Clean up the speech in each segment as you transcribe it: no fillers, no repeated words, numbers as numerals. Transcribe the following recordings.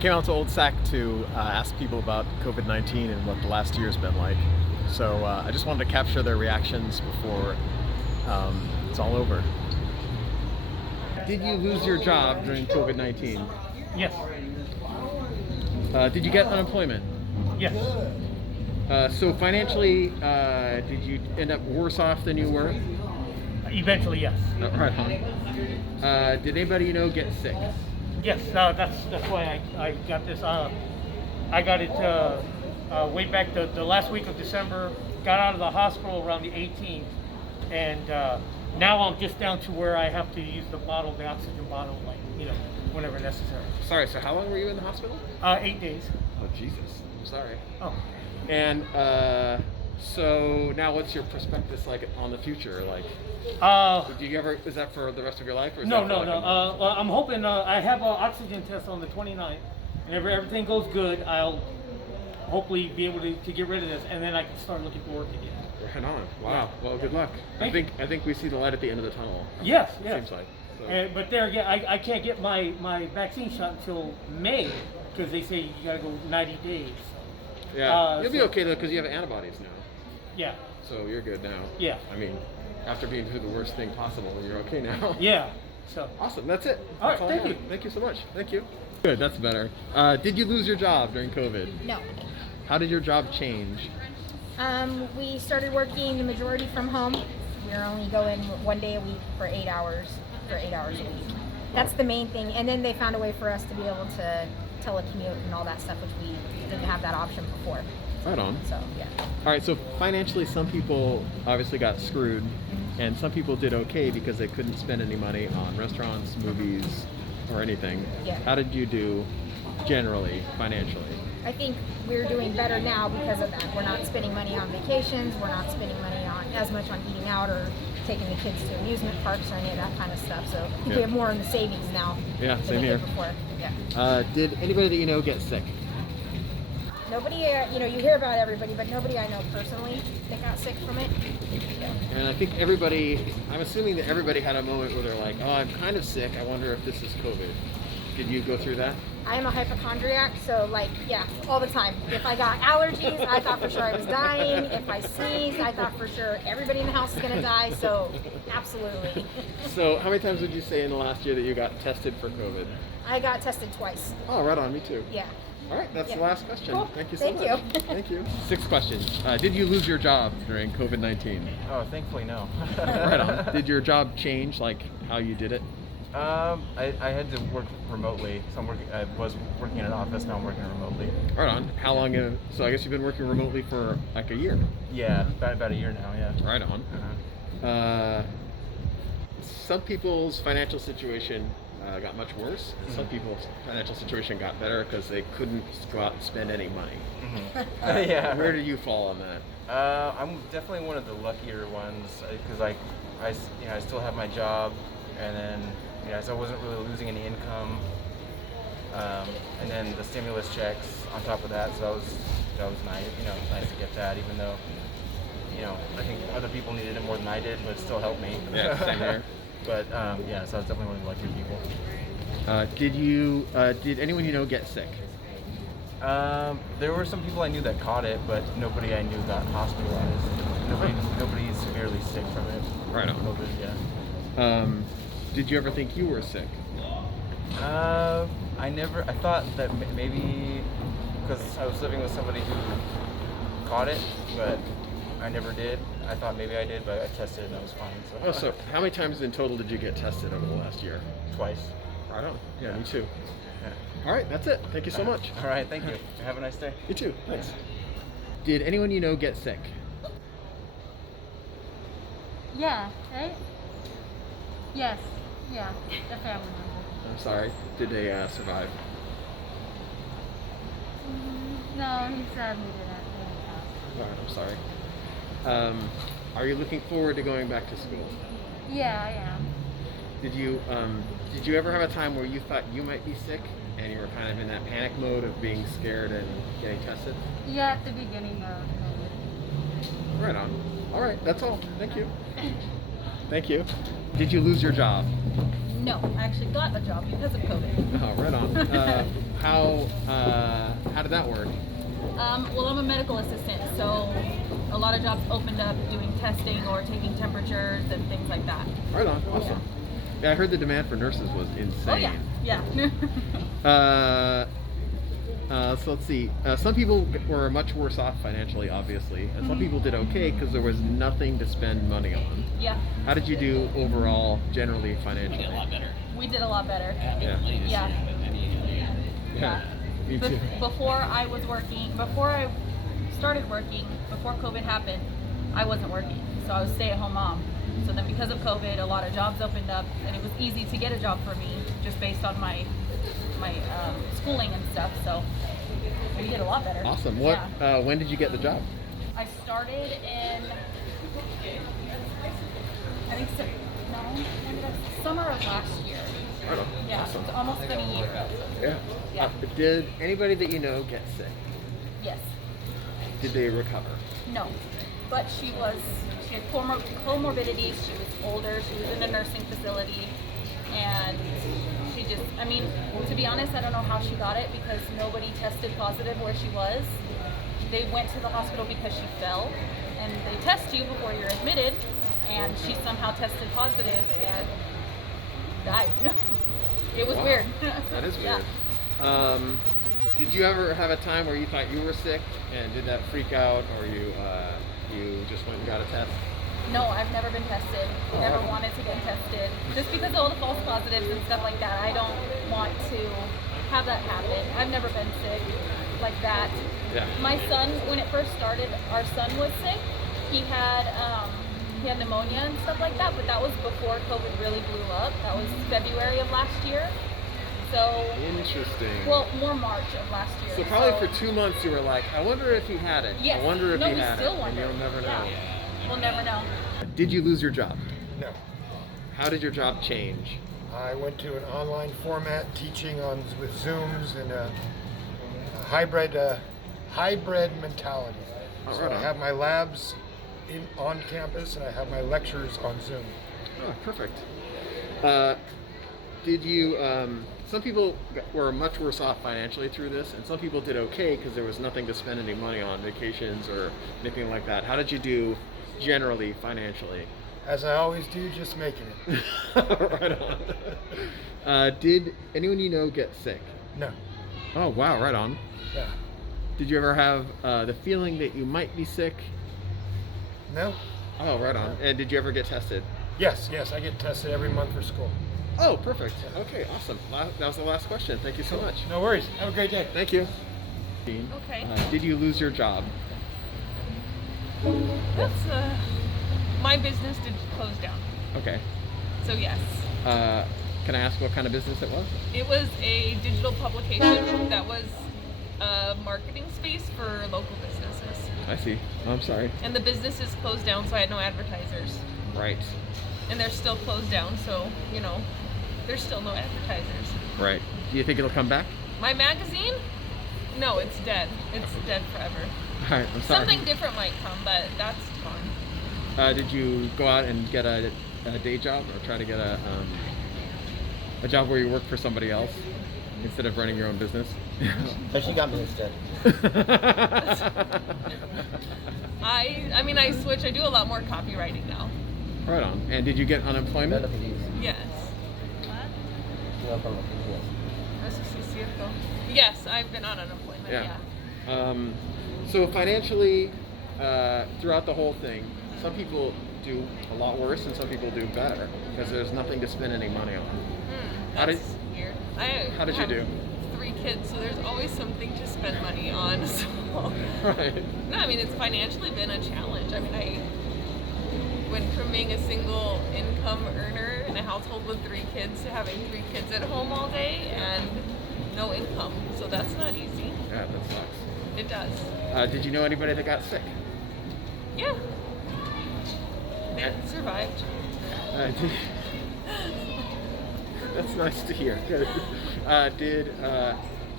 Came out to Old Sac to ask people about COVID-19 and what the last year's been like. So I just wanted to capture their reactions before it's all over. Did you lose your job during COVID-19? Yes. Did you get unemployment? Yes. So financially, did you end up worse off than you were? Eventually, yes. Right on. Did anybody you know get sick? Yes. That's why I got this. I got it way back the last week of December. Got out of the hospital around the 18th, and now I'm just down to where I have to use the oxygen bottle, like whenever necessary. Sorry. So how long were you in the hospital? 8 days. Oh Jesus. I'm sorry. Oh. And so now, what's your prospectus like on the future? Like, do you ever? Is that for the rest of your life? Or is No. that for I'm hoping. I have an oxygen test on the 29th, and if everything goes good, I'll hopefully be able to get rid of this, and then I can start looking for work again. Right on. Wow. Well, good luck. I think we see the light at the end of the tunnel. Yes. Seems like. So. But there again, I can't get my vaccine shot until May because they say you got to go 90 days. Yeah, you'll be okay though because you have antibodies now. Yeah. So you're good now. Yeah. I mean, after being through the worst thing possible, you're okay now. Yeah. So. Awesome. That's it. All right. Thank you. Thank you so much. Thank you. Good. That's better. Did you lose your job during COVID? No. How did your job change? We started working the majority from home. We were only going 1 day a week for 8 hours, a week. That's the main thing. And then they found a way for us to be able to telecommute and all that stuff, which we didn't have that option before. Right on. So, yeah. All right, so financially, some people obviously got screwed, and some people did okay because they couldn't spend any money on restaurants, movies, or anything. Yeah. How did you do generally, financially? I think we're doing better now because of that. We're not spending money on vacations. We're not spending money on as much on eating out or taking the kids to amusement parks or any of that kind of stuff. So I think we have more in the savings now Yeah, than same we here. did before. Yeah. Did anybody that you know get sick? Nobody, you hear about everybody, but nobody I know personally that got sick from it. Yeah. And I think I'm assuming that everybody had a moment where they're like, oh, I'm kind of sick. I wonder if this is COVID. Did you go through that? I am a hypochondriac, so all the time. If I got allergies, I thought for sure I was dying. If I sneezed, I thought for sure everybody in the house is going to die, so absolutely. So how many times would you say in the last year that you got tested for COVID? I got tested twice. Oh, right on, me too. Yeah. All right, that's the Yeah. last question. Cool. Thank you so Thank much. you. Thank you. 6 questions. Did you lose your job during COVID-19? Oh, thankfully no. Right on. Did your job change, like how you did it? I had to work remotely. So I was working in an office, now I'm working remotely. Right on. How long? So I guess you've been working remotely for like a year. Yeah, about a year now, yeah. Right on. Uh-huh. Some people's financial situation got much worse. And some people's financial situation got better because they couldn't go out and spend any money. Yeah. Where do you fall on that? I'm definitely one of the luckier ones because I still have my job, and then so I wasn't really losing any income, and then the stimulus checks on top of that. So that was nice. Nice to get that, even though I think other people needed it more than I did, but it still helped me. Yeah, same here. But so I was definitely one of the luckier people. Did anyone you know get sick? There were some people I knew that caught it, but nobody I knew got hospitalized. Nobody's severely sick from it. Right on. COVID, yeah. Did you ever think you were sick? I thought that maybe because I was living with somebody who caught it, but I never did. I thought maybe I did, but I tested and I was fine. So how many times in total did you get tested over the last year? Twice. Right on. Yeah, me too. Yeah. All right, that's it. Thank you so much. All right, thank you. Have a nice day. You too. Thanks. Did anyone you know get sick? Yeah, right? Yes, yeah, the family member. I'm sorry. Did they survive? No, he sadly didn't pass. All right, I'm sorry. Are you looking forward to going back to school? Yeah, I am. Did you ever have a time where you thought you might be sick and you were kind of in that panic mode of being scared and getting tested? Yeah, at the beginning of COVID. Right on. All right, that's all. Thank you. Thank you. Did you lose your job? No, I actually got a job because of COVID. Oh, right on. How did that work? Well, I'm a medical assistant, so a lot of jobs opened up doing testing or taking temperatures and things like that. Right on. Awesome. Yeah, I heard the demand for nurses was insane. Oh yeah. So let's see. Some people were much worse off financially, obviously, and some people did okay because there was nothing to spend money on. Yeah. How did you do overall, generally financially? We did a lot better. Yeah. Yeah. Yeah. Me too. Before I started working, before COVID happened, I wasn't working, so I was a stay-at-home mom. So then because of COVID, a lot of jobs opened up, and it was easy to get a job for me just based on my schooling and stuff. So we did a lot better. Awesome. When did you get the job? I started in, I think summer of last year. Right on. Yeah, Awesome. it's almost been a year. Yeah. Yeah. Did anybody that you know get sick? Yes. Did they recover? No, but she had comorbidities. She was older. She was in a nursing facility, and to be honest, I don't know how she got it because nobody tested positive where she was. They went to the hospital because she fell, and they test you before you're admitted, and she somehow tested positive and died. It was weird. That is weird. Yeah. Did you ever have a time where you thought you were sick, and did that freak out, or you just went and got a test? No, I've never been tested. Never wanted to get tested. Just because of all the false positives and stuff like that, I don't want to have that happen. I've never been sick like that. Yeah. My son, when it first started, our son was sick. He had pneumonia and stuff like that, but that was before COVID really blew up. That was February of last year. So Interesting. well, more March of last year. So probably for 2 months you were like, I wonder if he had it. Yes. I wonder if No, he we had still it. wonder. And you'll never know. Yeah. We'll never know. Did you lose your job? No. How did your job change? I went to an online format teaching with Zooms and a hybrid mentality. Oh, So right I on. have my labs on campus and I have my lectures on Zoom. Oh, perfect. Did you? Some people were much worse off financially through this, and some people did okay because there was nothing to spend any money on, vacations or anything like that. How did you do generally financially? As I always do, just making it. Right on. Did anyone you know get sick? No. Oh wow, right on. Yeah. Did you ever have the feeling that you might be sick? No? Oh, right on. And did you ever get tested? Yes, I get tested every month for school. Oh, perfect. Okay, awesome. That was the last question. Thank you so much. No worries. Have a great day. Thank you. Okay. Did you lose your job? That's my business did close down. Okay. So yes, Can I ask what kind of business it was? it was a digital publication that was a marketing space for local businesses. I see. Oh, I'm sorry. And the businesses closed down, so I had no advertisers. Right. And they're still closed down, so there's still no advertisers. Right. Do you think it'll come back? My magazine? No, it's dead. It's dead forever. All right. I'm sorry. Something different might come, but that's gone. Did you go out and get a day job, or try to get a job where you work for somebody else instead of running your own business? But she got me instead. I switch. I do a lot more copywriting now. Right on. And did you get unemployment? Yes. What? Eso sí es cierto. Yes, I've been on unemployment. Yeah. So financially, throughout the whole thing, some people do a lot worse and some people do better because there's nothing to spend any money on. That's weird. How did you do? 3 kids, so there's always something to spend money on. So. Right. No, it's financially been a challenge. I went from being a single income earner in a household with 3 kids to having 3 kids at home all day and no income. So that's not easy. Yeah, that sucks. It does. Did you know anybody that got sick? Yeah. They survived. That's nice to hear. Good.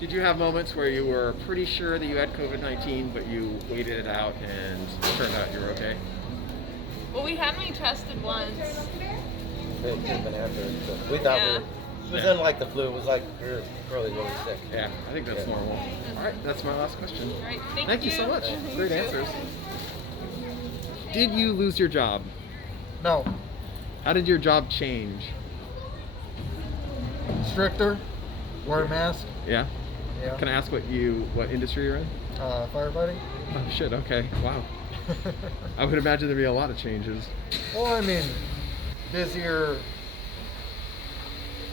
Did you have moments where you were pretty sure that you had COVID-19, but you waited it out and it turned out you were okay? Well, we had me tested once. It could have been after. So we thought Yeah. it wasn't like the flu. It was like we were really sick. Yeah, I think that's Yeah. normal. All right, that's my last question. All right, Thank you so much. Thank Great you. answers. Did you lose your job? No. How did your job change? Stricter. Wear a mask. Yeah. Yeah. Can I ask what industry you're in? Firefighting. Oh shit. Okay. Wow. I would imagine there'd be a lot of changes. Well, I mean, busier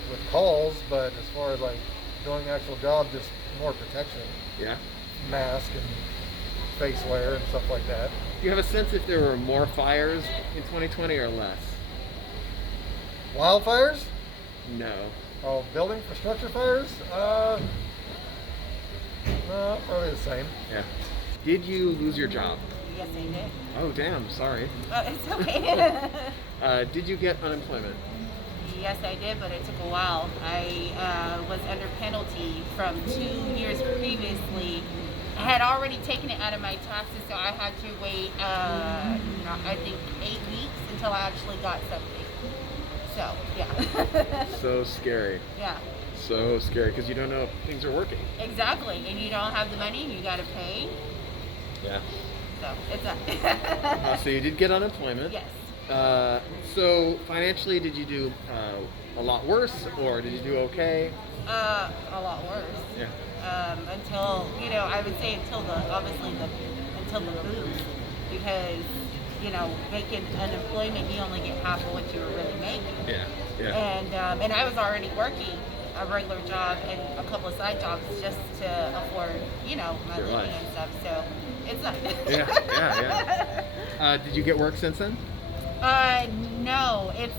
with calls, but as far as like doing the actual job, just more protection, Yeah. mask and face wear and stuff like that. Do you have a sense if there were more fires in 2020 or less? Wildfires? No. Oh, building infrastructure fires? Probably the same. Yeah. Did you lose your job? Yes, I did. Oh damn. Sorry. It's okay. Did you get unemployment? Yes, I did, but it took a while. I was under penalty from 2 years previously. I had already taken it out of my taxes, so I had to wait, I think 8 weeks until I actually got something. So, yeah. So scary. Yeah, So scary because you don't know if things are working. exactly. And you don't have the money, and you got to pay. Yeah. So, it's a... So you did get unemployment. Yes. So financially, did you do a lot worse, or did you do okay? A lot worse. Yeah. Until, I would say until until the boost, because, making unemployment, you only get half of what you were really making. Yeah. Yeah. And I was already working a regular job and a couple of side jobs just to afford, my Your living life. and stuff. So it's not. Yeah. Did you get work since then? No, it's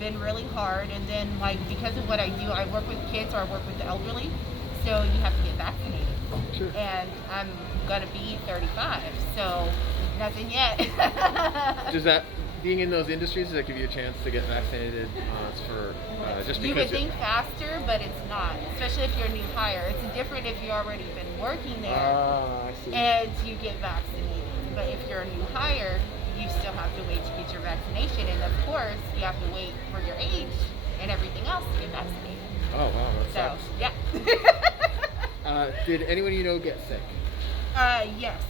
been really hard, and then because of what I do, I work with kids or I work with the elderly, so you have to get vaccinated. Sure. And I'm gonna be 35, so nothing yet. Does that being in those industries, does that give you a chance to get vaccinated just You because would think faster, but it's not, especially if you're a new hire. It's different if you've already been working there I see. and you get vaccinated. But if you're a new hire, you still have to wait to get your vaccination, and of course, you have to wait for your age and everything else to get vaccinated. Oh wow, that So, sucks. yeah. Did anyone you know get sick? Yes.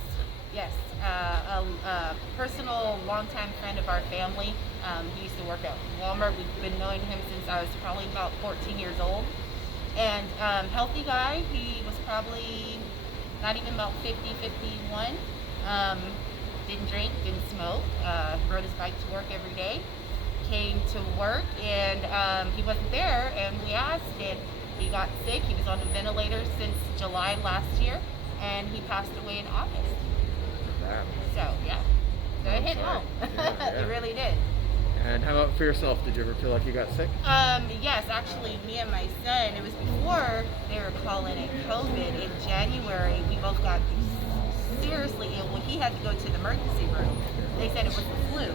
A personal, longtime friend of our family. He used to work at Walmart. We've been knowing him since I was probably about 14 years old. And healthy guy. He was probably not even about 50, 51. Didn't drink, didn't smoke. Rode his bike to work every day. Came to work and he wasn't there. And we asked, and he got sick. He was on a ventilator since July last year, and he passed away in August. Wow. So yeah, so it I'm hit sorry. home. Yeah. It really did. And how about for yourself? Did you ever feel like you got sick? Yes, actually, me and my son. It was before they were calling it COVID. In January, we both got seriously ill. When he had to go to the emergency room, they said it was the flu.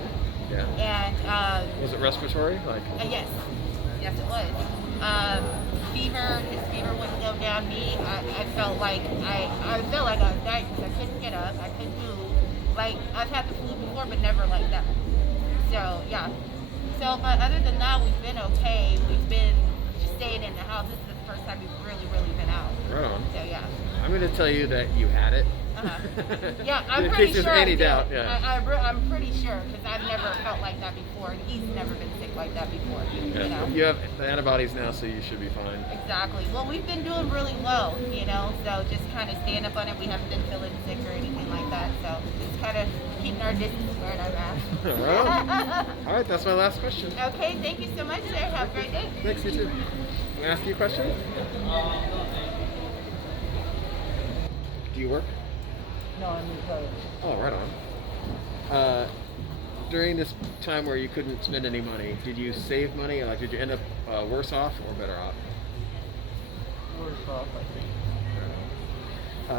Yeah. And Was it respiratory? Like. yes, it was. Fever. His fever wouldn't go down. I felt like I felt like I was dying because I couldn't get up. I couldn't move. Like I've had the flu before, but never like that. So yeah. So, but other than that, we've been okay. We've been just staying in the house. This is the first time we've really been out. Right on. So yeah. I'm going to tell you that you had it. Yeah, I'm In pretty case there's sure I any did. doubt, yeah. I'm pretty sure because I've never felt like that before, and he's never been sick like that before. Yeah. You know. You have the antibodies now, so you should be fine. Exactly. Well, we've been doing really well, so just kind of staying up on it. We haven't been feeling sick or anything like that, so just kind of keeping our distance where I'm at. Right on. All right, that's my last question. Okay, thank you so much, sir. Have a great day. Thanks, you too. Can I ask you a question? Do you work? No, I'm retired. Oh, right on. During this time where you couldn't spend any money, did you save money? Like, did you end up worse off or better off? Worse off, I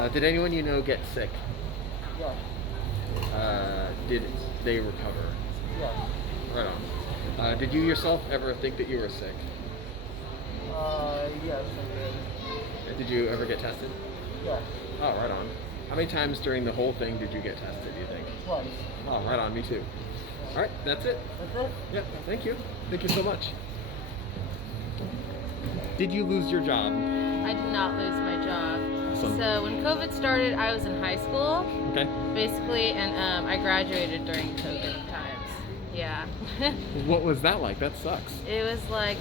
think. Did anyone you know get sick? Yeah. Did they recover? Yeah. Right on. Did you yourself ever think that you were sick? Yes, I did. Did you ever get tested? Yeah. Oh, right on. How many times during the whole thing did you get tested, do you think? Twice. Oh, right on, me too. All right, that's it. That's it. Yep, thank you. Thank you so much. Did you lose your job? I did not lose my job. Awesome. So when COVID started, I was in high school, Okay. basically, and I graduated during COVID times. Yeah. What was that like? That sucks. It was like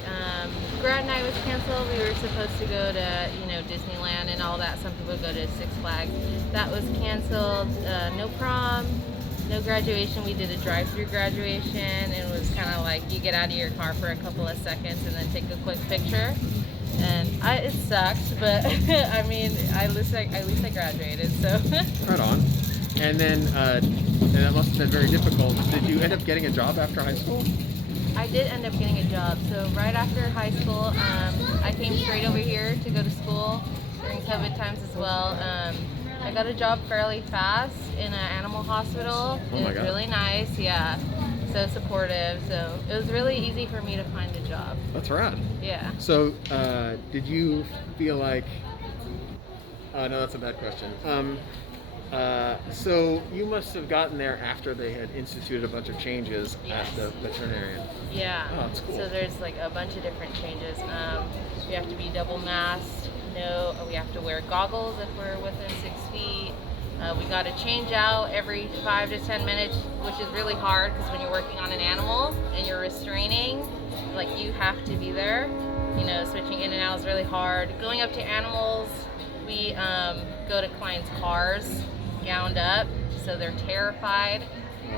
grad night was canceled. We were supposed to go to Disneyland and all that. Some people go to Six Flags. That was canceled. No prom, no graduation. We did a drive-through graduation, and it was kind of like you get out of your car for a couple of seconds and then take a quick picture. And it sucked, but I mean, at least I graduated. So. Right on. And then, and that must have been very difficult. Did you end up getting a job after high school? I did end up getting a job. So right after high school, I came straight over here to go to school during COVID times as well. I got a job fairly fast in an animal hospital. Oh It my was God. really nice, yeah. So supportive. So it was really easy for me to find a job. That's rad. Yeah. So, did you feel like? No, that's a bad question. So you must have gotten there after they had instituted a bunch of changes at the veterinarian. Yeah. Oh, that's cool. So there's like a bunch of different changes. We have to be double masked. No, we have to wear goggles if we're within 6 feet. We got to change out every 5 to 10 minutes, which is really hard because when you're working on an animal and you're restraining, like you have to be there. Switching in and out is really hard. Going up to animals, we go to clients' cars, gowned up, so they're terrified.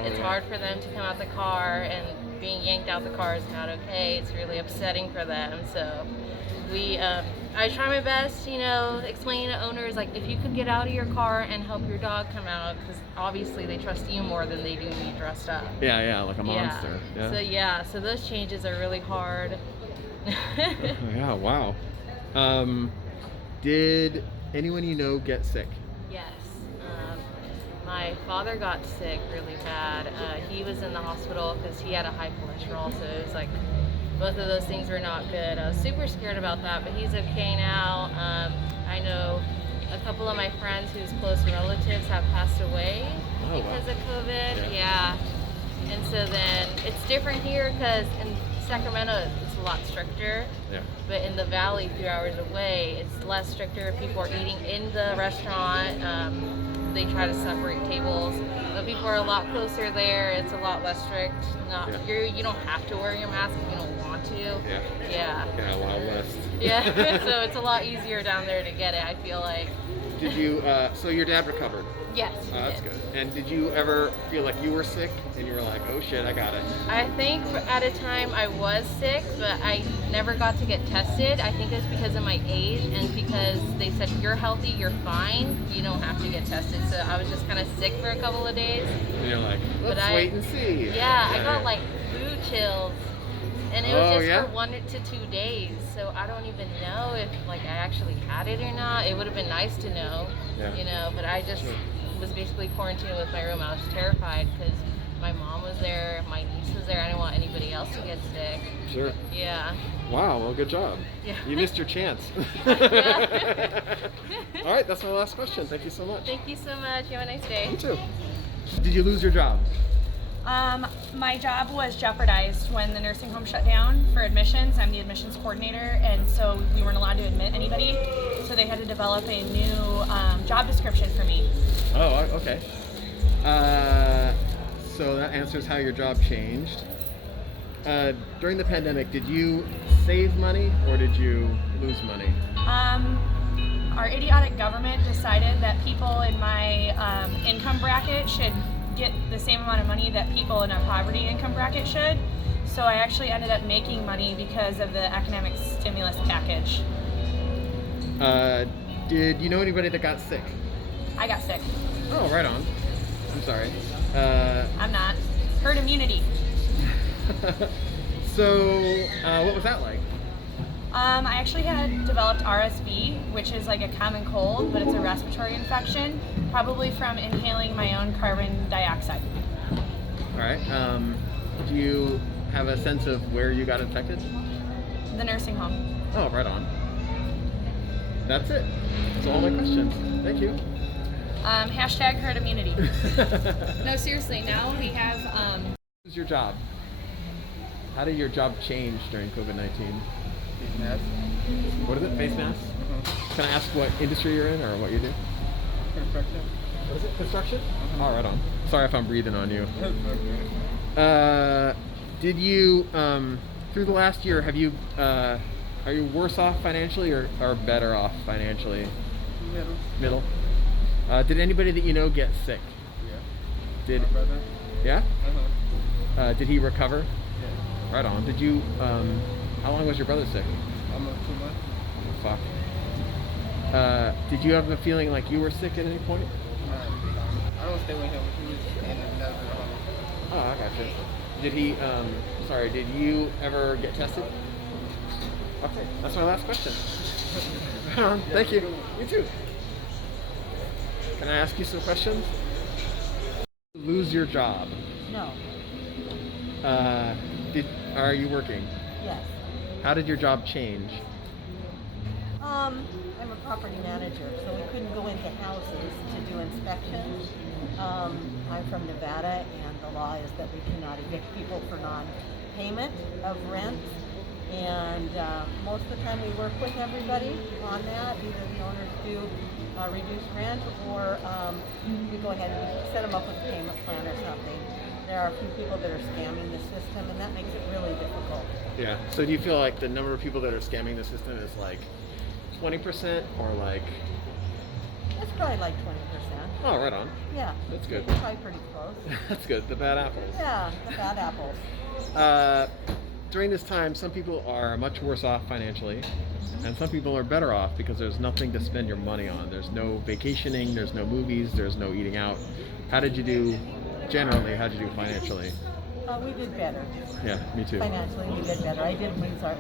It's hard for them to come out the car, and being yanked out the car is not okay. It's really upsetting for them. So I try my best, explaining to owners, like, if you could get out of your car and help your dog come out, because obviously they trust you more than they do me dressed up. Yeah, like a monster. Yeah. So those changes are really hard. Yeah. Wow. Did anyone you know get sick? Yes. My father got sick really bad. He was in the hospital because he had a high cholesterol, so it was like both of those things were not good. I was super scared about that, but he's okay now. I know a couple of my friends whose close relatives have passed away because of COVID. Yeah. And so then it's different here because in Sacramento it's a lot stricter. Yeah. But in the valley, 3 hours away, it's less stricter. People are eating in the restaurant. They try to separate tables. But people are a lot closer there. It's a lot less strict. You don't have to wear your mask if you don't want to. Yeah. Yeah, Wild West. Yeah. So it's a lot easier down there to get it, I feel like. Did you? So your dad recovered. Yes. That's good. And did you ever feel like you were sick and you were like, oh shit, I got it? I think at a time I was sick, but I never got to get tested. I think it's because of my age and because they said, you're healthy, you're fine, you don't have to get tested. So I was just kind of sick for a couple of days. And you're like, let's wait and see. Yeah, I got like food chills. And it was just for 1 to 2 days. So I don't even know if like I actually had it or not. It would have been nice to know, but I just was basically quarantined with my room. I was terrified because my mom was there, my niece was there. I didn't want anybody else to get sick. Sure. Yeah. Wow, well, good job. Yeah. You missed your chance. All right, that's my last question. Thank you so much. Thank you so much. You have a nice day. You too. Did you lose your job? My job was jeopardized when the nursing home shut down for admissions. I'm the admissions coordinator, and so we weren't allowed to admit anybody. So they had to develop a new job description for me. Oh, okay. So that answers how your job changed. During the pandemic, did you save money or did you lose money? Our idiotic government decided that people in my income bracket should get the same amount of money that people in a poverty income bracket should. So I actually ended up making money because of the economic stimulus package. Did you know anybody that got sick? I got sick. Oh, right on. I'm sorry. I'm not. Herd immunity. So, what was that like? I actually had developed RSV, which is like a common cold, but it's a respiratory infection, probably from inhaling my own carbon dioxide. All right. Do you have a sense of where you got infected? The nursing home. Oh, right on. That's it. That's all my questions. Thank you. Hashtag herd immunity. No, seriously, now we have What's your job? How did your job change during COVID-19? Face mask. What is it? Face masks? Can I ask what industry you're in or what you do? Construction. What is it? Construction? Oh, right on. Sorry if I'm breathing on you. Did you, through the last year, have you, are you worse off financially or better off financially? Middle. Did anybody that you know get sick? Yeah. Did? My brother. Yeah? Uh-huh. Did he recover? Yeah. Right on. Did you, how long was your brother sick? Almost 2 months. Fuck. Did you have a feeling like you were sick at any point? I don't stay with him. He was in another home. Oh, I gotcha. Did he, sorry, did you ever get tested? Okay, that's my last question. Thank you. You too. Can I ask you some questions? Lose your job. No. Are you working? Yes. How did your job change? I'm a property manager, so we couldn't go into houses to do inspections. I'm from Nevada, and the law is that we cannot evict people for non-payment of rent. And most of the time we work with everybody on that. Either the owners do reduce rent, or we go ahead and set them up with a payment plan or something. There are a few people that are scamming the system, and that makes it really difficult. Yeah. So do you feel like the number of people that are scamming the system is like 20% or like? It's probably like 20%. Oh, right on. Yeah. That's good. It's probably pretty close. That's good. The bad apples. Yeah, the bad apples. During this time, some people are much worse off financially, and some people are better off because there's nothing to spend your money on. There's no vacationing, there's no movies, there's no eating out. How did you do, generally, how did you do financially? We did better. Yeah, me too. Financially, we did better.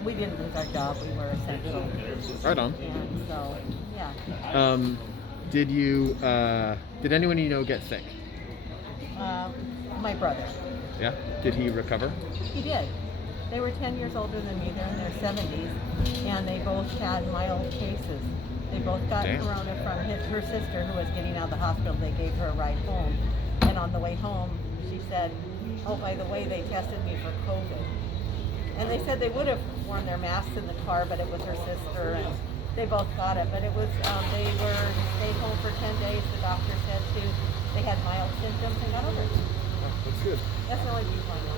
We didn't lose our job. We were essential. Right on. And so, yeah. Did anyone you know get sick? My brother. Yeah? Did he recover? He did. They were 10 years older than me. They're in their 70s, and they both had mild cases. They both got corona from her sister, who was getting out of the hospital. They gave her a ride home, and on the way home, she said, "Oh, by the way, they tested me for COVID." And they said they would have worn their masks in the car, but it was her sister, and they both got it. But it was they stayed home for 10 days. The doctor said they had mild symptoms and got over it. Oh, that's good. That's the only people I know.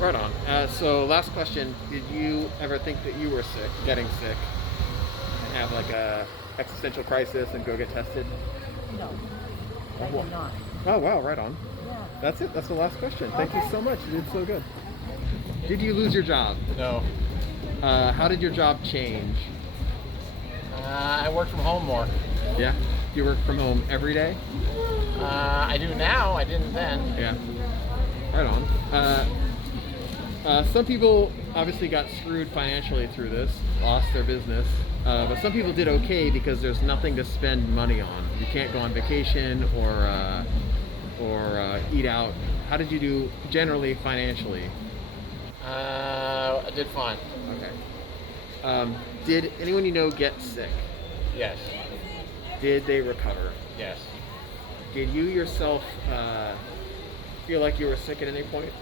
Right on. So last question, did you ever think that you were sick, getting sick, and have like a existential crisis and go get tested? No, I did not. Oh wow, right on. Yeah. That's it, that's the last question. Thank you Okay. so much, you did so good. Did you lose your job? No. How did your job change? I work from home more. Yeah? Do you work from home every day? I do now. I didn't then. Yeah. Right on. Some people obviously got screwed financially through this, lost their business, but some people did okay because there's nothing to spend money on. You can't go on vacation or eat out. How did you do generally financially? I did fine. Okay. Did anyone you know get sick? Yes. Did they recover? Yes. Did you yourself feel like you were sick at any point?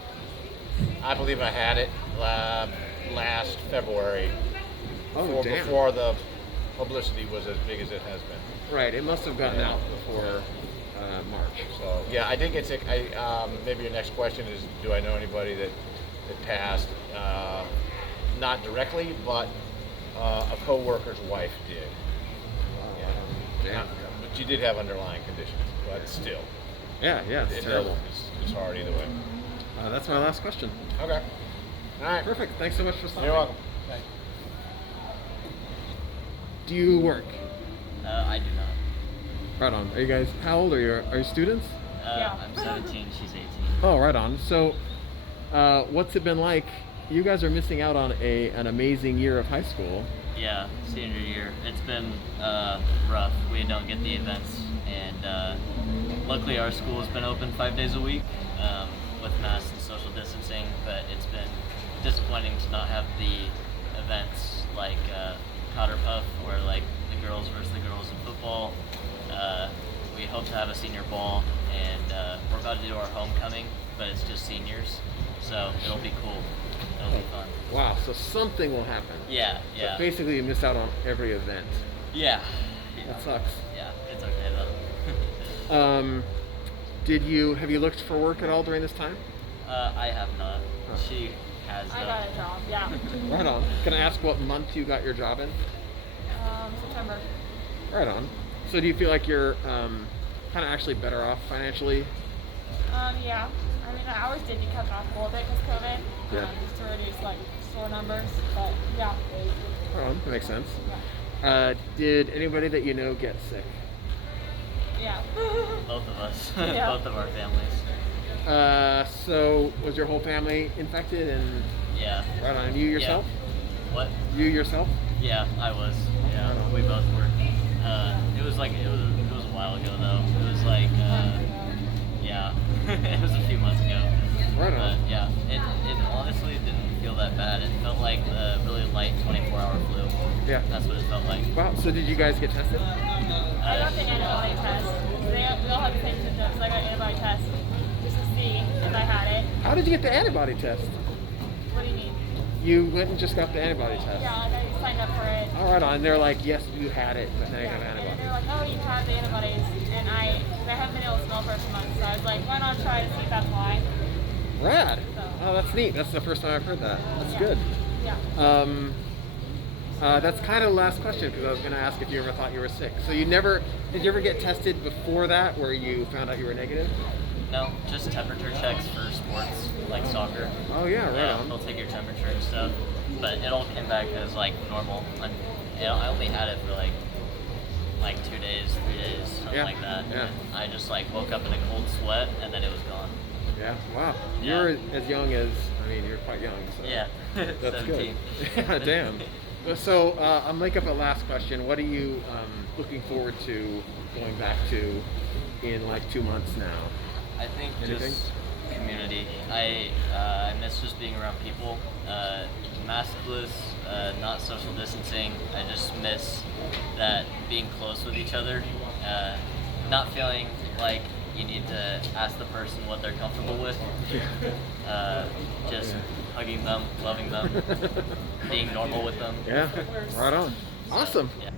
I believe I had it last February. Oh, damn. Before the publicity was as big as it has been. Right. It must have gotten out before March. So yeah, I did get sick. Maybe your next question is, do I know anybody that passed? Not directly, but a co-worker's wife did. Damn. But she did have underlying conditions, but still. Yeah, it's terrible. It's hard either way. That's my last question. Okay. All right. Perfect. Thanks so much for stopping. You're welcome. Thanks. Do you work? I do not. Right on. Are you guys, how old are you? Are you students? I'm 17, she's 18. Oh, right on. So, what's it been like? You guys are missing out on an amazing year of high school. Yeah, senior year. It's been rough. We don't get the events, and luckily our school has been open 5 days a week with masks and social distancing, but it's been disappointing to not have the events like Cotter Puff, where like the girls versus the girls in football. We hope to have a senior ball, and we're about to do our homecoming, but it's just seniors, so it'll be cool. It'll be fun. Wow, so something will happen. Yeah, So yeah. basically, you miss out on every event. Yeah. That sucks. Yeah, it's okay though. Have you looked for work at all during this time? I have not. She has. I got a job, yeah. Right on. Can I ask what month you got your job in? September. Right on. So do you feel like you're kind of actually better off financially? Yeah. I mean, the hours did get cut off a little bit because COVID. Yeah. Just to reduce like store numbers, but yeah. Right on. That makes sense. Yeah. Did anybody that you know get sick? Yeah. Both of us. Yeah. Both of our families. So was your whole family infected and? Yeah. Right on. You yourself? Yeah. What? You yourself? Yeah, I was. Yeah, we both were. It was a while ago though. It was like yeah, it was a few months ago. Right on. But yeah, it honestly didn't feel that bad. It felt like a really light 24-hour flu. Yeah. That's what it felt like. Wow. So did you guys get tested? I got the antibody test. We all have the same symptoms. So I got an antibody test just to see if I had it. How did you get the antibody test? What do you mean? You went and just got the antibody test. Yeah, like I signed up for it. All right, on. They're like, yes, you had it, but now you have And antibodies. they're like, oh, you have the antibodies. And I haven't been able to smell for a few months, so I was like, why not try to see if that's why? Rad. So. Oh, that's neat. That's the first time I've heard that. That's Yeah. good. Yeah. That's kind of the last question because I was going to ask if you ever thought you were sick. So did you ever get tested before that where you found out you were negative? No, just temperature checks for sports like soccer. Oh yeah, right on. They'll take your temperature and stuff, but it all came back as like normal. I only had it for like 2 days, 3 days, something like that. Yeah. And I just like woke up in a cold sweat and then it was gone. Yeah. Wow. Yeah. You're as young as you're quite young. So Yeah. that's 17. good. Yeah, damn. So I'll make up a last question. What are you looking forward to going back to in like 2 months now? I think Anything? just community. I miss just being around people. Maskless, not social distancing. I just miss that being close with each other. Not feeling like you need to ask the person what they're comfortable with. Just hugging them, loving them, being normal with them. Yeah, right on. Awesome. Yeah.